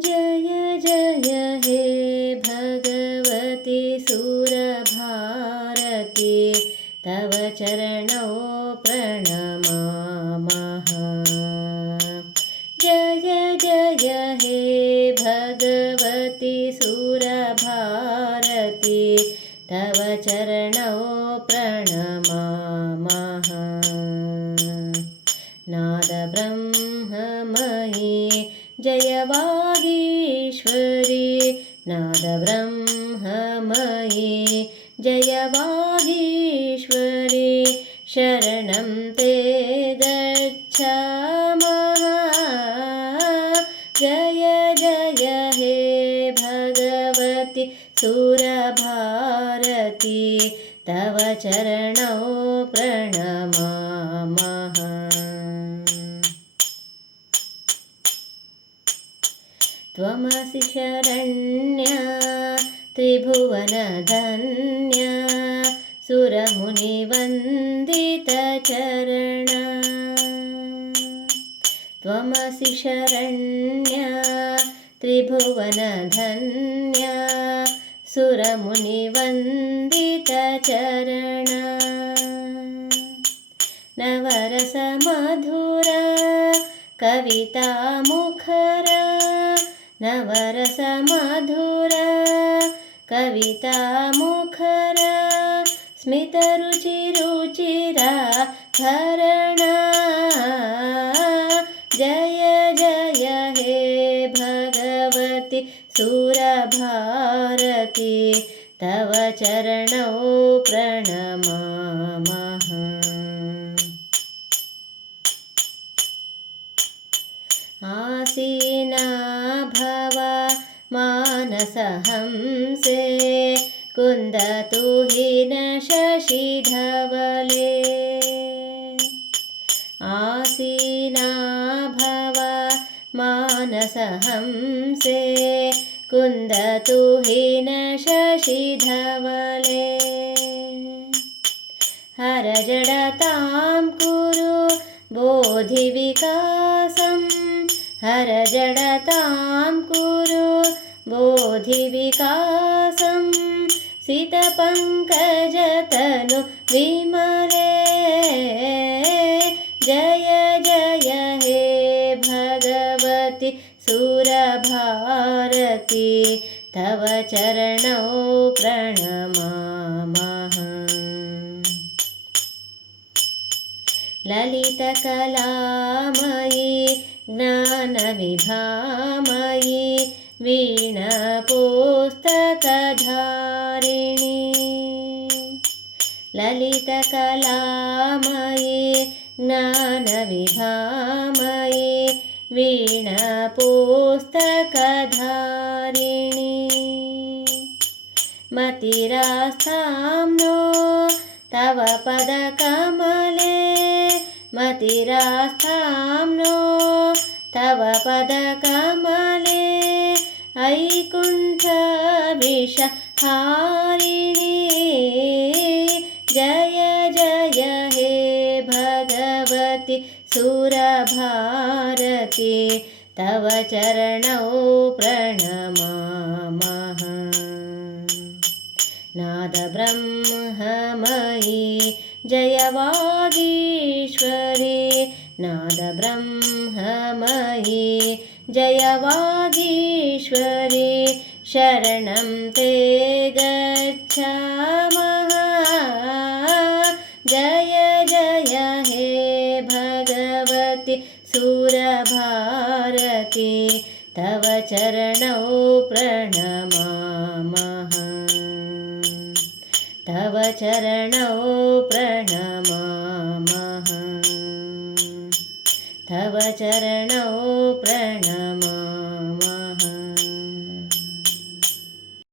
जय जय हे भगवति सुरभारती। तव चरणौ प्रणमामः। जय जय हे भगवति सुरभारती। तव चरणौ प्रणमामः। नादब्रह्ममयी नादब्रह्ममयी जयवागीश्वरी शरणं ते गच्छामः। जय जय हे भगवति सुरभारती तव चरणौ प्रणमामः। त्वमसि शरण्या त्रिभुवनधन्या सुरमुनिवन्दितचरणा। त्वमसि शरण्या त्रिभुवनधन्या सुरमुनिवन्दितचरणा। नवरसमधुरा कवितामुखरा। नवरसमधुरा कवितामुखरा स्मितरुचिरुचिरा भरणा जय जय हे भगवति सुरभारती। तव चरणौ प्रणमामः। आसीना मानसहंसे कुन्दतु हि न शशिधवले। आसीना भव मानसहंसे कुन्दतु हि न शशिधवले हरजडतां कुरु बोधिविकासं कुरु बोधिविकासं सितपङ्कजतनु विमले। जय जय हे भगवति सुरभारती। तव चरणौ प्रणमामः। ललितकलामयी ज्ञानविभामयी वीणपुस्तकधारिणी ललितकलामयी ज्ञानविभामयी वीणपुस्तकधारिणी मतिरास्थां नो तव पदकमले मतिरास्थां नो तव पदकमले ऐकुण्ठविषहारिणी जय जय हे भगवति सुरभारती। तव चरणौ प्रणमामः। नादब्रह्ममयी जयवागीश्वरी। नादब्रह्ममयी जयवागीश्वरी शरणं ते गच्छामः। जय जय हे भगवति सुरभारती। तव चरणौ प्रणमामः। तव चरणौ प्रणमामः। तव चरणौ प्रण